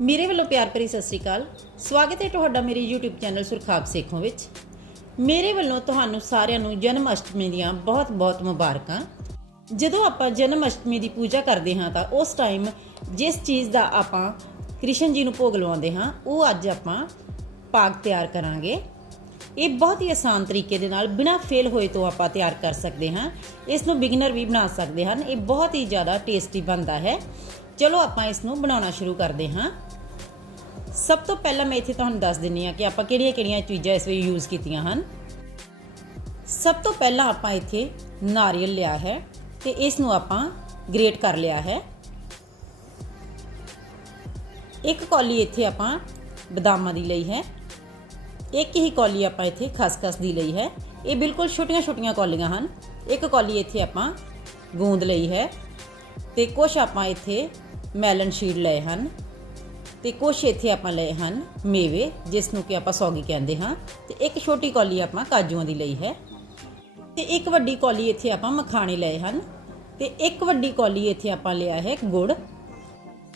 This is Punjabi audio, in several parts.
ਮੇਰੇ ਵੱਲੋਂ ਪਿਆਰ ਭਰੀ ਸਤਿ ਸ੍ਰੀ ਅਕਾਲ। ਸਵਾਗਤ ਹੈ ਤੁਹਾਡਾ ਮੇਰੇ YouTube ਚੈਨਲ ਸੁਰਖਾਬ ਸੇਖੋਂ ਵਿੱਚ। ਮੇਰੇ ਵੱਲੋਂ ਤੁਹਾਨੂੰ ਸਾਰਿਆਂ ਨੂੰ ਜਨਮ ਅਸ਼ਟਮੀ ਦੀਆਂ ਬਹੁਤ-ਬਹੁਤ ਮੁਬਾਰਕਾਂ। ਜਦੋਂ ਆਪਾਂ ਜਨਮ ਅਸ਼ਟਮੀ ਦੀ ਪੂਜਾ ਕਰਦੇ ਹਾਂ ਤਾਂ ਉਸ ਟਾਈਮ ਜਿਸ ਚੀਜ਼ ਦਾ ਆਪਾਂ ਕ੍ਰਿਸ਼ਨ ਜੀ ਨੂੰ ਭੋਗ ਲਵਾਉਂਦੇ ਹਾਂ, ਉਹ ਅੱਜ ਆਪਾਂ ਪਾਕ ਤਿਆਰ ਕਰਾਂਗੇ। ਇਹ ਬਹੁਤ ਹੀ ਆਸਾਨ ਤਰੀਕੇ ਦੇ ਨਾਲ ਬਿਨਾਂ ਫੇਲ ਹੋਏ ਤੋਂ ਆਪਾਂ ਤਿਆਰ ਕਰ ਸਕਦੇ ਹਾਂ। ਇਸ ਨੂੰ ਬਿਗਨਰ ਵੀ ਬਣਾ ਸਕਦੇ ਹਨ। ਇਹ ਬਹੁਤ ਹੀ ਜ਼ਿਆਦਾ ਟੇਸਟੀ ਬਣਦਾ ਹੈ। ਚਲੋ ਆਪਾਂ ਇਸ ਨੂੰ ਬਣਾਉਣਾ ਸ਼ੁਰੂ ਕਰਦੇ ਹਾਂ। ਸਭ ਤੋਂ ਪਹਿਲਾਂ ਮੈਂ ਇੱਥੇ ਤੁਹਾਨੂੰ ਦੱਸ ਦਿੰਨੀ ਆ ਕਿ ਆਪਾਂ ਕਿਹੜੀਆਂ-ਕਿਹੜੀਆਂ ਚੀਜ਼ਾਂ ਇਸ ਵਿੱਚ ਯੂਜ਼ ਕੀਤੀਆਂ ਹਨ। ਸਭ ਤੋਂ ਪਹਿਲਾਂ ਆਪਾਂ ਇੱਥੇ ਨਾਰੀਅਲ ਲਿਆ ਹੈ ਤੇ ਇਸ ਨੂੰ ਆਪਾਂ ਗ੍ਰੇਟ ਕਰ ਲਿਆ ਹੈ। ਇੱਕ ਕੌਲੀ ਇੱਥੇ ਆਪਾਂ ਬਦਾਮਾਂ ਦੀ ਲਈ ਹੈ। ਇੱਕ ਹੀ ਕੌਲੀ ਆਪਾਂ ਇੱਥੇ ਖਸਖਸ ਦੀ ਲਈ ਹੈ। ਇਹ ਬਿਲਕੁਲ ਛੋਟੀਆਂ-ਛੋਟੀਆਂ ਕੌਲੀਆਂ ਹਨ। ਇੱਕ ਕੌਲੀ ਇੱਥੇ ਆਪਾਂ ਗੂੰਦ ਲਈ ਹੈ ਤੇ ਕੁਝ ਆਪਾਂ ਇੱਥੇ ਮੈਲਨ ਸ਼ੀਡ ਲਏ ਹਨ ਤੇ ਕੁਝ ਇੱਥੇ ਆਪਾਂ ਲਏ ਹਨ ਮੇਵੇ ਜਿਸ ਨੂੰ ਕਿ ਆਪਾਂ ਸੌਗੀ ਕਹਿੰਦੇ ਹਾਂ। ਤੇ ਇੱਕ ਛੋਟੀ ਕੌਲੀ ਆਪਾਂ ਕਾਜੂਆਂ ਦੀ ਲਈ ਹੈ। ਤੇ ਇੱਕ ਵੱਡੀ ਕੌਲੀ ਇੱਥੇ ਆਪਾਂ ਮਖਾਣੇ ਲਏ ਹਨ। ਤੇ ਇੱਕ ਵੱਡੀ ਕੌਲੀ ਇੱਥੇ ਆਪਾਂ ਲਿਆ ਹੈ ਗੁੜ।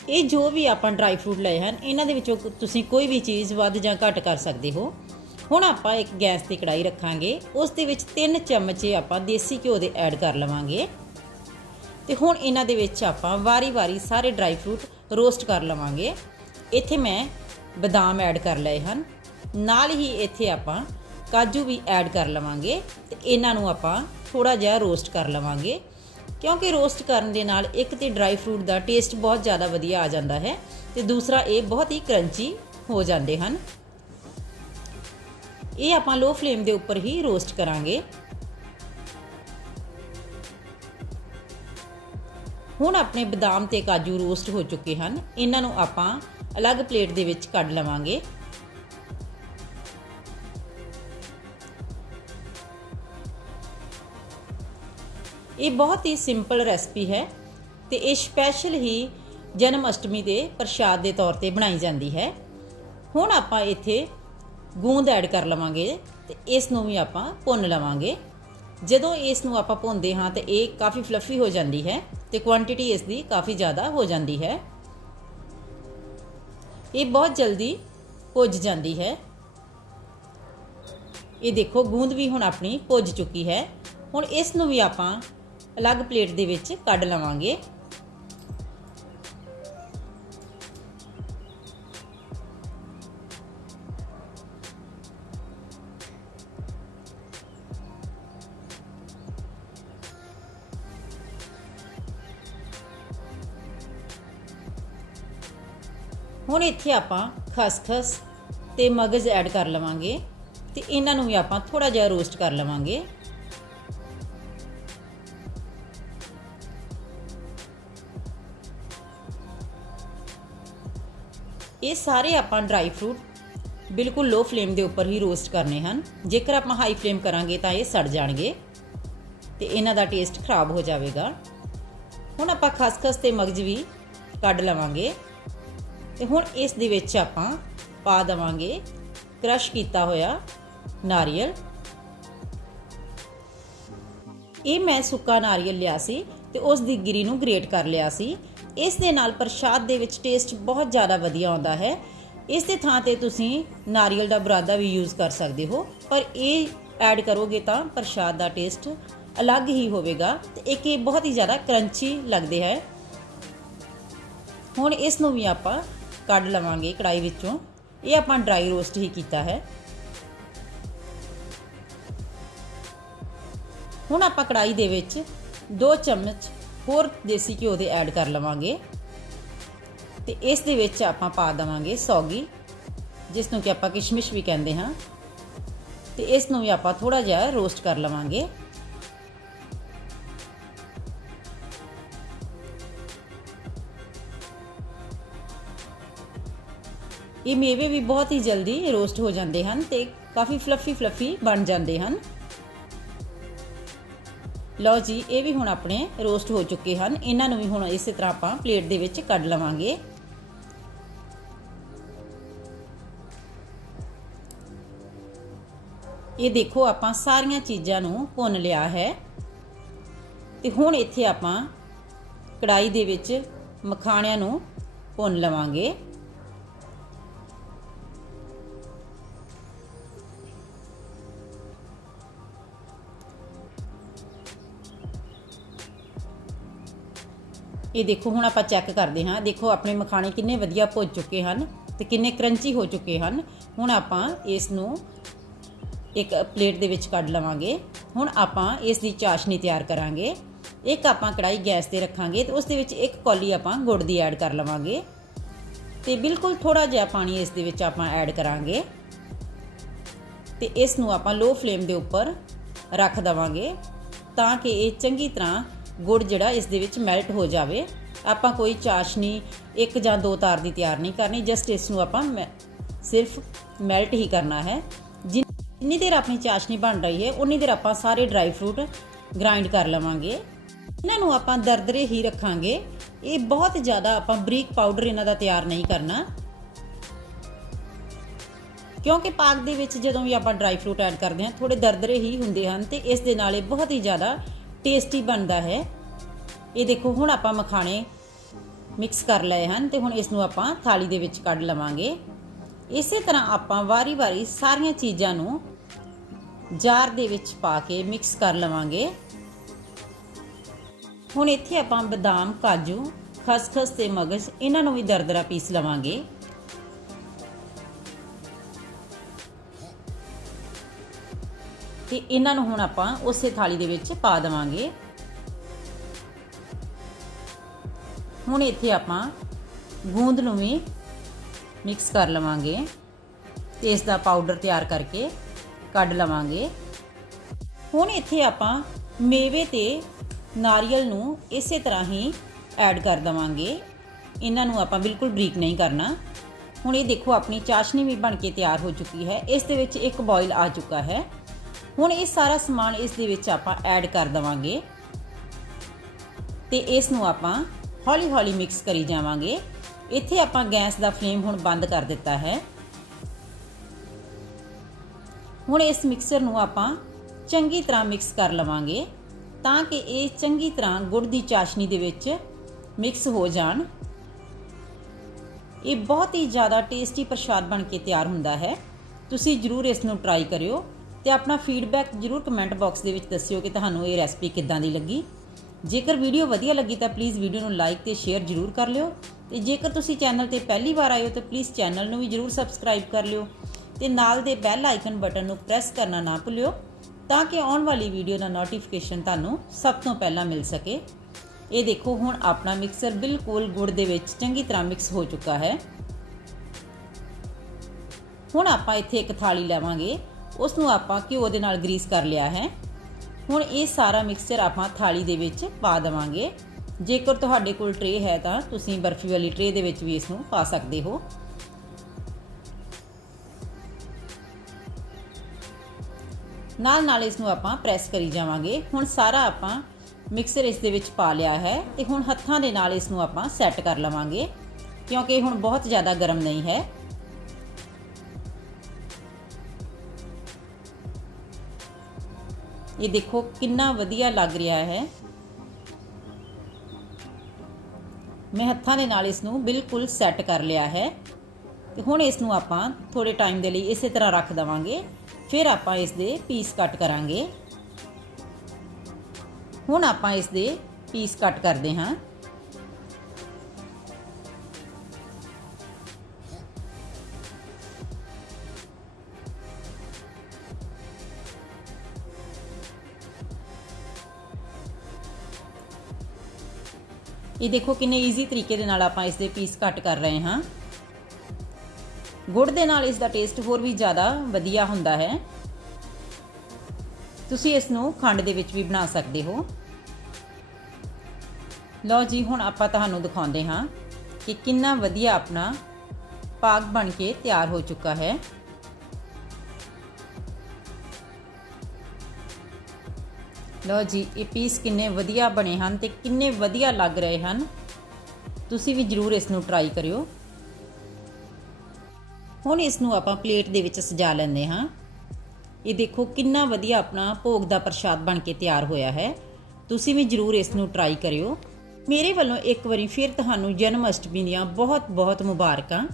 ਇਹ ਜੋ ਵੀ ਆਪਾਂ ਡਰਾਈ ਫਰੂਟ ਲਏ ਹਨ, ਇਹਨਾਂ ਦੇ ਵਿੱਚੋਂ ਤੁਸੀਂ ਕੋਈ ਵੀ ਚੀਜ਼ ਵੱਧ ਜਾਂ ਘੱਟ ਕਰ ਸਕਦੇ ਹੋ। ਹੁਣ ਆਪਾਂ ਇੱਕ ਗੈਸ ਤੇ ਕੜਾਈ ਰੱਖਾਂਗੇ। ਉਸ ਦੇ ਵਿੱਚ 3 ਚਮਚੇ ਆਪਾਂ ਦੇਸੀ ਘਿਓ ਦੇ ਐਡ ਕਰ ਲਵਾਂਗੇ। ਤੇ ਹੁਣ ਇਹਨਾਂ ਦੇ ਵਿੱਚ ਆਪਾਂ ਵਾਰੀ-ਵਾਰੀ ਸਾਰੇ ਡਰਾਈ ਫਰੂਟ ਰੋਸਟ ਕਰ ਲਵਾਂਗੇ। ਇੱਥੇ ਮੈਂ ਬਦਾਮ ਐਡ ਕਰ ਲਏ ਹਨ। ਨਾਲ ਹੀ ਇੱਥੇ ਆਪਾਂ ਕਾਜੂ ਵੀ ਐਡ ਕਰ ਲਵਾਂਗੇ ਤੇ ਇਹਨਾਂ ਨੂੰ ਆਪਾਂ ਥੋੜਾ ਜਿਹਾ ਰੋਸਟ ਕਰ ਲਵਾਂਗੇ। ਕਿਉਂਕਿ ਰੋਸਟ ਕਰਨ ਦੇ ਨਾਲ ਇੱਕ ਤੇ ਡਰਾਈ ਫਰੂਟ ਦਾ ਟੇਸਟ ਬਹੁਤ ਜ਼ਿਆਦਾ ਵਧੀਆ ਆ ਜਾਂਦਾ ਹੈ ਤੇ ਦੂਸਰਾ ਇਹ ਬਹੁਤ ਹੀ ਕਰੰਚੀ ਹੋ ਜਾਂਦੇ ਹਨ। ਇਹ ਆਪਾਂ ਲੋ ਫਲੇਮ ਦੇ ਉੱਪਰ ਹੀ ਰੋਸਟ ਕਰਾਂਗੇ। ਹੁਣ ਆਪਣੇ ਬਦਾਮ ਤੇ ਕਾਜੂ ਰੋਸਟ ਹੋ ਚੁੱਕੇ ਹਨ। ਇਹਨਾਂ ਨੂੰ ਆਪਾਂ ਅਲੱਗ ਪਲੇਟ ਦੇ ਵਿੱਚ ਕੱਢ ਲਵਾਂਗੇ। ਇਹ ਬਹੁਤ ਹੀ ਸਿੰਪਲ ਰੈਸਪੀ ਹੈ ਤੇ ਇਹ ਸਪੈਸ਼ਲ ਹੀ ਜਨਮ ਅਸ਼ਟਮੀ ਦੇ ਪ੍ਰਸ਼ਾਦ ਦੇ ਤੌਰ ਤੇ ਬਣਾਈ ਜਾਂਦੀ ਹੈ। ਹੁਣ ਆਪਾਂ ਇੱਥੇ ਗੂੰਦ ਐਡ ਕਰ ਲਵਾਂਗੇ ਤੇ ਇਸ ਨੂੰ ਵੀ ਆਪਾਂ ਭੁੰਨ ਲਵਾਂਗੇ। ਜਦੋਂ ਇਸ ਨੂੰ ਆਪਾਂ ਭੁੰਨਦੇ ਹਾਂ ਤੇ ਇਹ ਕਾਫੀ ਫਲਫੀ ਹੋ ਜਾਂਦੀ ਹੈ ਤੇ ਕੁਆਂਟੀਟੀ ਇਸ ਦੀ ਕਾਫੀ ਜ਼ਿਆਦਾ ਹੋ ਜਾਂਦੀ ਹੈ। ਇਹ ਬਹੁਤ ਜਲਦੀ ਭੁੱਜ ਜਾਂਦੀ ਹੈ। ਇਹ ਦੇਖੋ, ਗੂੰਦ ਵੀ ਹੁਣ ਆਪਣੀ ਭੁੱਜ ਚੁੱਕੀ ਹੈ। ਹੁਣ ਇਸ ਨੂੰ ਵੀ ਆਪਾਂ ਅਲੱਗ ਪਲੇਟ ਦੇ ਵਿੱਚ ਕੱਢ ਲਵਾਂਗੇ। ਹੁਣ ਇੱਥੇ ਆਪਾਂ ਖਸਖਸ ਤੇ ਮਗਜ਼ ਐਡ ਕਰ ਲਵਾਂਗੇ ਤੇ ਇਹਨਾਂ ਨੂੰ ਵੀ ਆਪਾਂ ਥੋੜਾ ਜਿਹਾ ਰੋਸਟ ਕਰ ਲਵਾਂਗੇ। ਇਹ ਸਾਰੇ ਆਪਾਂ ਡਰਾਈ ਫਰੂਟ ਬਿਲਕੁਲ ਲੋ ਫਲੇਮ ਦੇ ਉੱਪਰ ਹੀ ਰੋਸਟ ਕਰਨੇ ਹਨ। ਜੇਕਰ ਆਪਾਂ ਹਾਈ ਫਲੇਮ ਕਰਾਂਗੇ ਤਾਂ ਇਹ ਸੜ ਜਾਣਗੇ ਤੇ ਇਹਨਾਂ ਦਾ ਟੇਸਟ ਖਰਾਬ ਹੋ ਜਾਵੇਗਾ। ਹੁਣ ਆਪਾਂ ਖਸਖਸ ਤੇ ਮਗਜ਼ ਵੀ ਕੱਢ ਲਵਾਂਗੇ। ਤੇ ਹੁਣ ਇਸ ਦੇ ਵਿੱਚ ਆਪਾਂ ਪਾ ਦਵਾਂਗੇ ਕ੍ਰਸ਼ ਕੀਤਾ ਹੋਇਆ ਨਾਰੀਅਲ। ਇਹ ਮੈਂ ਸੁੱਕਾ ਨਾਰੀਅਲ ਲਿਆ ਸੀ ਤੇ ਉਸ ਦੀ ਗਿਰੀ ਨੂੰ ਗ੍ਰੇਟ ਕਰ ਲਿਆ ਸੀ। ਇਸ ਦੇ ਨਾਲ ਪ੍ਰਸ਼ਾਦ ਦੇ ਵਿੱਚ ਟੇਸਟ ਬਹੁਤ ਜ਼ਿਆਦਾ ਵਧੀਆ ਆਉਂਦਾ ਹੈ। ਇਸ ਦੇ ਥਾਂ ਤੇ ਤੁਸੀਂ ਨਾਰੀਅਲ ਦਾ ਬਰਾਦਾ ਵੀ ਯੂਜ਼ ਕਰ ਸਕਦੇ ਹੋ। ਪਰ ਇਹ ਐਡ ਕਰੋਗੇ ਤਾਂ ਪ੍ਰਸ਼ਾਦ ਦਾ ਟੇਸਟ ਅਲੱਗ ਹੀ ਹੋਵੇਗਾ ਤੇ ਇੱਕ ਇਹ ਬਹੁਤ ਹੀ ਜ਼ਿਆਦਾ ਕਰੰਚੀ ਲੱਗਦੇ ਹੈ। ਹੁਣ ਇਸ ਨੂੰ ਵੀ ਆਪਾਂ ਕੱਢ ਲਵਾਂਗੇ ਕੜਾਈ ਵਿੱਚੋਂ। ਇਹ ਆਪਾਂ ਡਰਾਈ ਰੋਸਟ ਹੀ ਕੀਤਾ ਹੈ। ਹੁਣ ਆਪਾਂ ਕੜਾਈ ਦੇ ਵਿੱਚ 2 ਚਮਚ ਹੋਰ ਦੇਸੀ ਘਿਓ ਦੇ ਐਡ ਕਰ ਲਵਾਂਗੇ। ਤੇ ਇਸ ਦੇ ਵਿੱਚ ਆਪਾਂ ਪਾ ਦਵਾਂਗੇ ਸੌਗੀ, ਜਿਸ ਨੂੰ ਕਿ ਆਪਾਂ ਕਿਸ਼ਮਿਸ਼ ਵੀ ਕਹਿੰਦੇ ਹਾਂ। ਤੇ ਇਸ ਨੂੰ ਵੀ ਆਪਾਂ ਥੋੜਾ ਜਿਹਾ ਰੋਸਟ ਕਰ ਲਵਾਂਗੇ। ਇਹ ਮੇਵੇ ਵੀ ਬਹੁਤ ਹੀ ਜਲਦੀ ਰੋਸਟ ਹੋ ਜਾਂਦੇ ਹਨ ਤੇ ਕਾਫੀ ਫਲਫੀ ਫਲਫੀ ਬਣ ਜਾਂਦੇ ਹਨ। ਲਓ ਜੀ, ਇਹ ਵੀ ਹੁਣ ਆਪਣੇ ਰੋਸਟ ਹੋ ਚੁੱਕੇ ਹਨ। ਇਹਨਾਂ ਨੂੰ ਵੀ ਹੁਣ ਇਸੇ ਤਰ੍ਹਾਂ ਆਪਾਂ ਪਲੇਟ ਦੇ ਵਿੱਚ ਕੱਢ ਲਵਾਂਗੇ। ਇਹ ਦੇਖੋ, ਆਪਾਂ ਸਾਰੀਆਂ ਚੀਜ਼ਾਂ ਨੂੰ ਭੁੰਨ ਲਿਆ ਹੈ। ਤੇ ਹੁਣ ਇੱਥੇ ਆਪਾਂ ਕੜਾਈ ਦੇ ਵਿੱਚ ਮਖਾਣਿਆਂ ਨੂੰ ਭੁੰਨ ਲਵਾਂਗੇ। ਇਹ ਦੇਖੋ, ਹੁਣ ਆਪਾਂ ਚੈੱਕ ਕਰਦੇ ਹਾਂ। ਦੇਖੋ, ਆਪਣੇ ਮਖਾਣੇ ਕਿੰਨੇ ਵਧੀਆ ਭੁੱਜ ਚੁੱਕੇ ਹਨ ਤੇ ਕਿੰਨੇ ਕਰੰਚੀ ਹੋ ਚੁੱਕੇ ਹਨ। ਹੁਣ ਆਪਾਂ ਇਸ ਨੂੰ ਇੱਕ ਪਲੇਟ ਦੇ ਵਿੱਚ ਕੱਢ ਲਵਾਂਗੇ। ਹੁਣ ਆਪਾਂ ਇਸ ਦੀ ਚਾਸ਼ਨੀ ਤਿਆਰ ਕਰਾਂਗੇ। ਇੱਕ ਆਪਾਂ ਕੜਾਈ ਗੈਸ ਤੇ ਰੱਖਾਂਗੇ ਤੇ ਉਸ ਦੇ ਵਿੱਚ ਇੱਕ ਕੌਲੀ ਆਪਾਂ ਗੁੜ ਦੀ ਐਡ ਕਰ ਲਵਾਂਗੇ। ਤੇ ਬਿਲਕੁਲ ਥੋੜਾ ਜਿਹਾ ਪਾਣੀ ਇਸ ਦੇ ਵਿੱਚ ਆਪਾਂ ਐਡ ਕਰਾਂਗੇ। ਤੇ ਇਸ ਨੂੰ ਆਪਾਂ ਲੋ ਫਲੇਮ ਦੇ ਉੱਪਰ ਰੱਖ ਦਵਾਂਗੇ ਤਾਂ ਕਿ ਇਹ ਚੰਗੀ ਤਰ੍ਹਾਂ ਗੁੜ ਜਿਹੜਾ ਇਸ ਦੇ ਵਿੱਚ ਮੈਲਟ ਹੋ ਜਾਵੇ। ਆਪਾਂ ਕੋਈ ਚਾਸ਼ਨੀ, ਇੱਕ ਜਾਂ ਦੋ ਤਾਰ ਦੀ ਤਿਆਰ ਨਹੀਂ ਕਰਨੀ ਜਸਟ ਇਸ ਨੂੰ ਆਪਾਂ ਮੈ- ਸਿਰਫ ਮੈਲਟ ਹੀ ਕਰਨਾ ਹੈ। ਜਿੰਨੀ ਦੇਰ ਆਪਣੀ ਚਾਸ਼ਨੀ ਬਣ ਰਹੀ ਹੈ, ਉਨੀ ਦੇਰ ਆਪਾਂ ਸਾਰੇ ਡਰਾਈ ਫਰੂਟ ਗ੍ਰਾਈਂਡ ਕਰ ਲਵਾਂਗੇ। ਇਹਨਾਂ ਨੂੰ ਆਪਾਂ ਦਰਦਰੇ ਹੀ ਰੱਖਾਂਗੇ। ਇਹ ਬਹੁਤ ਜ਼ਿਆਦਾ ਆਪਾਂ ਬਰੀਕ ਪਾਊਡਰ ਇਹਨਾਂ ਦਾ ਤਿਆਰ ਨਹੀਂ ਕਰਨਾ। ਕਿਉਂਕਿ ਪਾਕ ਦੇ ਵਿੱਚ ਜਦੋਂ ਵੀ ਆਪਾਂ ਡਰਾਈ ਫਰੂਟ ਐਡ ਕਰਦੇ ਹਾਂ ਥੋੜੇ ਦਰਦਰੇ ਹੀ ਹੁੰਦੇ ਹਨ ਤੇ ਇਸ ਦੇ ਨਾਲ ਇਹ ਬਹੁਤ ਹੀ ਜ਼ਿਆਦਾ ਟੇਸਟੀ ਬਣਦਾ ਹੈ। ਇਹ ਦੇਖੋ, ਹੁਣ ਆਪਾਂ ਮਖਾਣੇ ਮਿਕਸ ਕਰ ਲਏ ਹਨ ਤੇ ਹੁਣ ਇਸ ਨੂੰ ਆਪਾਂ ਥਾਲੀ ਦੇ ਵਿੱਚ ਕੱਢ ਲਵਾਂਗੇ। ਇਸੇ ਤਰ੍ਹਾਂ ਆਪਾਂ ਵਾਰੀ-ਵਾਰੀ ਸਾਰੀਆਂ ਚੀਜ਼ਾਂ ਨੂੰ ਜਾਰ ਦੇ ਵਿੱਚ ਪਾ ਕੇ ਮਿਕਸ ਕਰ ਲਵਾਂਗੇ। ਹੁਣ ਇੱਥੇ ਆਪਾਂ ਬਦਾਮ, ਕਾਜੂ, ਖਸਖਸ ਤੇ ਮਗਜ਼ ਇਹਨਾਂ ਨੂੰ ਵੀ ਦਰਦਰਾ ਪੀਸ ਲਵਾਂਗੇ। ਤੇ ਇਹਨਾਂ ਨੂੰ ਹੁਣ ਆਪਾਂ ਉਸੇ ਥਾਲੀ ਦੇ ਵਿੱਚ ਪਾ ਦੇਵਾਂਗੇ। ਹੁਣ ਇੱਥੇ ਆਪਾਂ ਗੂੰਦ ਨੂੰ ਵੀ ਮਿਕਸ ਕਰ ਲਵਾਂਗੇ ਤੇ ਇਸ ਦਾ ਪਾਊਡਰ ਤਿਆਰ ਕਰਕੇ ਕੱਢ ਲਵਾਂਗੇ। ਹੁਣ ਇੱਥੇ ਆਪਾਂ ਮੇਵੇ ਤੇ ਨਾਰੀਅਲ ਨੂੰ ਇਸੇ ਤਰ੍ਹਾਂ ਹੀ ਐਡ ਕਰ ਦਵਾਂਗੇ। ਇਹਨਾਂ ਨੂੰ ਆਪਾਂ ਬਿਲਕੁਲ ਬਰੀਕ ਨਹੀਂ ਕਰਨਾ। ਹੁਣ ਇਹ ਦੇਖੋ ਆਪਣੀ ਚਾਸ਼ਨੀ ਵੀ ਬਣ ਕੇ ਤਿਆਰ ਹੋ ਚੁੱਕੀ ਹੈ। ਇਸ ਦੇ ਵਿੱਚ ਇੱਕ ਬੋਇਲ ਆ ਚੁੱਕਾ ਹੈ। ਹੁਣ ਇਹ ਸਾਰਾ ਸਮਾਨ ਇਸ ਦੇ ਵਿੱਚ ਆਪਾਂ ਐਡ ਕਰ ਦਵਾਂਗੇ ਤੇ ਇਸ ਨੂੰ ਆਪਾਂ ਹੌਲੀ-ਹੌਲੀ ਮਿਕਸ ਕਰੀ ਜਾਵਾਂਗੇ। ਇੱਥੇ ਆਪਾਂ ਗੈਸ ਦਾ ਫਲੇਮ ਹੁਣ ਬੰਦ ਕਰ ਦਿੱਤਾ ਹੈ। ਹੁਣ ਇਸ ਮਿਕਸਰ ਨੂੰ ਆਪਾਂ ਚੰਗੀ ਤਰ੍ਹਾਂ ਮਿਕਸ ਕਰ ਲਵਾਂਗੇ ਤਾਂ ਕਿ ਇਹ ਚੰਗੀ ਤਰ੍ਹਾਂ ਗੁੜ ਦੀ ਚਾਸ਼ਨੀ ਦੇ ਵਿੱਚ ਮਿਕਸ ਹੋ ਜਾਣ। ਇਹ ਬਹੁਤ ਹੀ ਜ਼ਿਆਦਾ ਟੇਸਟੀ ਪ੍ਰਸ਼ਾਦ ਬਣ ਕੇ ਤਿਆਰ ਹੁੰਦਾ ਹੈ। ਤੁਸੀਂ ਜਰੂਰ ਇਸ ਨੂੰ ਟਰਾਈ ਕਰਿਓ। ਤੇ ਆਪਣਾ ਫੀਡਬੈਕ ਜਰੂਰ ਕਮੈਂਟ ਬਾਕਸ ਦੇ ਵਿੱਚ ਦੱਸਿਓ ਕਿ ਤੁਹਾਨੂੰ ਇਹ ਰੈਸਪੀ ਕਿੱਦਾਂ ਦੀ ਲੱਗੀ। ਜੇਕਰ ਵੀਡੀਓ ਵਧੀਆ ਲੱਗੀ ਤਾਂ ਪਲੀਜ਼ ਵੀਡੀਓ ਨੂੰ ਲਾਈਕ ਤੇ ਸ਼ੇਅਰ ਜਰੂਰ ਕਰ ਲਿਓ। ਤੇ ਜੇਕਰ ਤੁਸੀਂ ਚੈਨਲ ਤੇ ਪਹਿਲੀ ਵਾਰ ਆਏ ਹੋ ਤਾਂ ਪਲੀਜ਼ ਚੈਨਲ ਨੂੰ ਵੀ ਜਰੂਰ ਸਬਸਕ੍ਰਾਈਬ ਕਰ ਲਿਓ ਤੇ ਨਾਲ ਦੇ ਬੈਲ ਆਈਕਨ ਬਟਨ ਨੂੰ ਪ੍ਰੈਸ ਕਰਨਾ ਨਾ ਭੁੱਲਿਓ ਤਾਂ ਕਿ ਆਉਣ ਵਾਲੀ ਵੀਡੀਓ ਦਾ ਨੋਟੀਫਿਕੇਸ਼ਨ ਤੁਹਾਨੂੰ ਸਭ ਤੋਂ ਪਹਿਲਾਂ ਮਿਲ ਸਕੇ। ਇਹ ਦੇਖੋ ਹੁਣ ਆਪਣਾ ਮਿਕਸਰ ਬਿਲਕੁਲ ਗੁੜ ਦੇ ਵਿੱਚ ਚੰਗੀ ਤਰ੍ਹਾਂ ਮਿਕਸ ਹੋ ਚੁੱਕਾ ਹੈ। ਹੁਣ ਆਪਾਂ ਇੱਥੇ ਇੱਕ ਥਾਲੀ ਲੈਵਾਂਗੇ। ਉਸ ਨੂੰ ਆਪਾਂ ਘਿਓ ਦੇ ਨਾਲ ਗਰੀਸ ਕਰ ਲਿਆ ਹੈ। ਹੁਣ ਇਹ ਸਾਰਾ ਮਿਕਸਚਰ ਆਪਾਂ ਥਾਲੀ ਦੇ ਵਿੱਚ ਪਾ ਦੇਵਾਂਗੇ। ਜੇਕਰ ਤੁਹਾਡੇ ਕੋਲ ਟਰੇ ਹੈ ਤਾਂ ਤੁਸੀਂ ਬਰਫੀ ਵਾਲੀ ਟਰੇ ਦੇ ਵਿੱਚ ਵੀ ਇਸ ਨੂੰ ਪਾ ਸਕਦੇ ਹੋ। ਨਾਲ ਨਾਲ ਇਸ ਨੂੰ ਆਪਾਂ ਪ੍ਰੈਸ ਕਰੀ ਜਾਵਾਂਗੇ। ਹੁਣ ਸਾਰਾ ਆਪਾਂ ਮਿਕਸਰ ਇਸ ਦੇ ਵਿੱਚ ਪਾ ਲਿਆ ਹੈ ਤੇ ਹੁਣ ਹੱਥਾਂ ਦੇ ਨਾਲ ਇਸ ਨੂੰ ਆਪਾਂ ਸੈੱਟ ਕਰ ਲਵਾਂਗੇ। ਕਿਉਂਕਿ ਹੁਣ ਬਹੁਤ ਜ਼ਿਆਦਾ ਗਰਮ ਨਹੀਂ ਹੈ। ਇਹ ਦੇਖੋ ਕਿੰਨਾ ਵਧੀਆ ਲੱਗ ਰਿਹਾ ਹੈ ਮੈਂ ਹੱਥਾਂ ਦੇ ਨਾਲ ਇਸ ਨੂੰ ਬਿਲਕੁਲ ਸੈੱਟ ਕਰ ਲਿਆ ਹੈ ਤੇ ਹੁਣ ਇਸ ਨੂੰ ਆਪਾਂ ਥੋੜੇ ਟਾਈਮ ਦੇ ਲਈ ਇਸੇ ਤਰ੍ਹਾਂ ਰੱਖ ਦਵਾਂਗੇ ਫਿਰ ਆਪਾਂ ਇਸ ਦੇ ਪੀਸ ਕੱਟ ਕਰਾਂਗੇ ਹੁਣ ਆਪਾਂ ਇਸ ਦੇ ਪੀਸ ਕੱਟ ਕਰਦੇ ਹਾਂ ਇਹ ਦੇਖੋ ਕਿੰਨੇ ਈਜ਼ੀ ਤਰੀਕੇ ਦੇ ਨਾਲ ਆਪਾਂ ਇਸ ਦੇ ਪੀਸ ਕੱਟ ਕਰ ਰਹੇ ਹਾਂ। ਗੁੜ ਦੇ ਨਾਲ ਇਸ ਦਾ ਟੇਸਟ ਹੋਰ ਵੀ ਜ਼ਿਆਦਾ ਵਧੀਆ ਹੁੰਦਾ ਹੈ। ਤੁਸੀਂ ਇਸ ਨੂੰ ਖੰਡ ਦੇ ਵਿੱਚ ਵੀ ਬਣਾ ਸਕਦੇ ਹੋ। ਲਓ ਜੀ, ਹੁਣ ਆਪਾਂ ਤੁਹਾਨੂੰ ਦਿਖਾਉਂਦੇ ਹਾਂ ਕਿ ਕਿੰਨਾ ਵਧੀਆ ਆਪਣਾ ਪਾਕ ਬਣ ਕੇ ਤਿਆਰ ਹੋ ਚੁੱਕਾ ਹੈ। ਲਓ ਜੀ, ਇਹ ਪੀਸ ਕਿੰਨੇ ਵਧੀਆ ਬਣੇ ਹਨ ਤੇ ਕਿੰਨੇ ਵਧੀਆ ਲੱਗ ਰਹੇ ਹਨ। ਤੁਸੀਂ ਵੀ ਜਰੂਰ ਇਸ ਨੂੰ ਟਰਾਈ ਕਰਿਓ। ਹੁਣ ਇਸ ਨੂੰ ਆਪਾਂ ਪਲੇਟ ਦੇ ਵਿੱਚ ਸਜਾ ਲੈਂਦੇ ਹਾਂ। ਇਹ ਦੇਖੋ ਕਿੰਨਾ ਵਧੀਆ ਆਪਣਾ ਭੋਗ ਦਾ ਪ੍ਰਸ਼ਾਦ ਬਣ ਕੇ ਤਿਆਰ ਹੋਇਆ ਹੈ। ਤੁਸੀਂ ਵੀ ਜਰੂਰ ਇਸ ਨੂੰ ਟਰਾਈ ਕਰਿਓ। ਮੇਰੇ ਵੱਲੋਂ ਇੱਕ ਵਾਰੀ ਫਿਰ ਤੁਹਾਨੂੰ ਜਨਮ ਅਸ਼ਟਮੀ ਦੀਆਂ ਬਹੁਤ ਬਹੁਤ ਮੁਬਾਰਕਾਂ।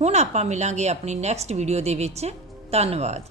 ਹੁਣ ਆਪਾਂ ਮਿਲਾਂਗੇ ਆਪਣੀ ਨੈਕਸਟ ਵੀਡੀਓ ਦੇ ਵਿੱਚ। ਧੰਨਵਾਦ।